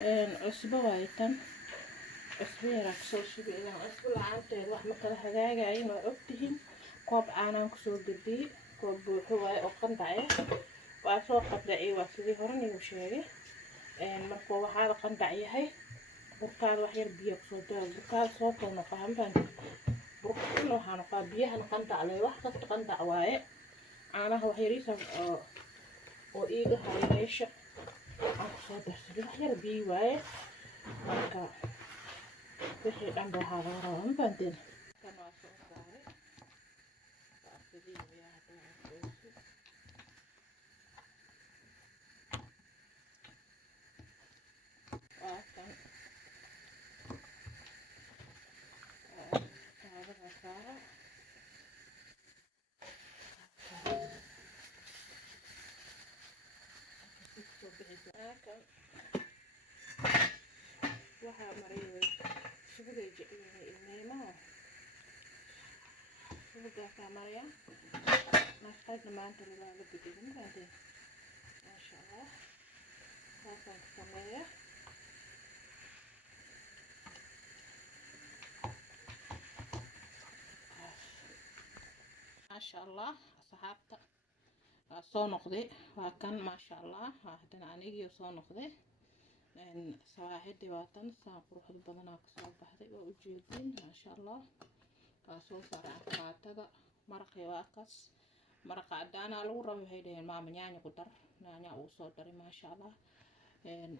cusbo waaye tan cusbo yaraan kusoo shubay ilaan cusbo la-aanteed wax ma kala hagaagayin waa ogtihiin koob caanaan kusoo gadiyey koob buuxo waaye oo qandhace waa soo qandhaciyey waa sidii horan igu sheegay markuu waxaada qandhac yahay burkaada wax yar biyo kusoo dara burkaada soo kal noqaa baan burkan waxaa noqaa biyahan qandhac leh wax kasta qandhac waaye caanaha wax yariisa oo iiga haray meesha aan kusoo darsaday wax yar biyo waaye marka wixii dhan ba waxaa laga rabaa mafahanteen kan waa soo saaray waa sidii biyaha waa kan taabada saara kan waxaa mariyay subagay jecelyahay ilmeymaha subagaasaa maraya nafqaydna maanta lalaa la bedeli mafahanteen maasha allah saasaan ka sameeya maasha allah asxaabta waa soo noqday waa kan maasha allah haddana anigii soo noqday sawaaxidii waa tan saan quruxda badanaa kasoo baxday waa ujeedin maasha allah waa soo saaray anfaatada maraqii waa kas maraqa cadaanaa lagu rabo waxay dhaheen maama nyaanya ku dar nyaanya uu soo daray maasha allah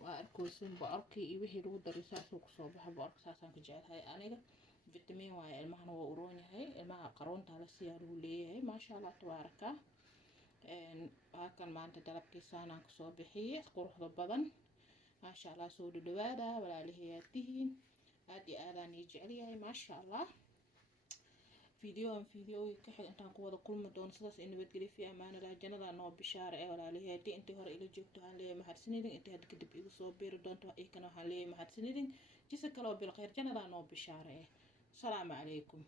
waa arkoosin bocorkii iyo wixii lagu daray saasuu kusoo baxa bocorka saasaan ka jecelahay aniga fitamiin waaye ilmahana waa uroon yahay ilmaha qaroontaa la siyaa lagu leeyahay maasha allah tabaaraka waa kan maanta dalabkiisaanaan kasoo bixiyey quruxda badan maasha allah soo dhawaada walaalahayaad tihiin aad iyo aadaan ii jecelyahay maasha allah fiidiyooyin ka xig intaan ku wada kulmi doono sidaas ay nabadgelyo fi amaanada jannada noo bishaara ee walaalahayaad intii hore ila joogto waxaan leeyahay mahadsanidin intii hadda kadib igu soo biiri doonto ikana waxaan leeyahay mahadsanidin jisa kale oo bilkhayr jannada noo bishaara salaamu calaykum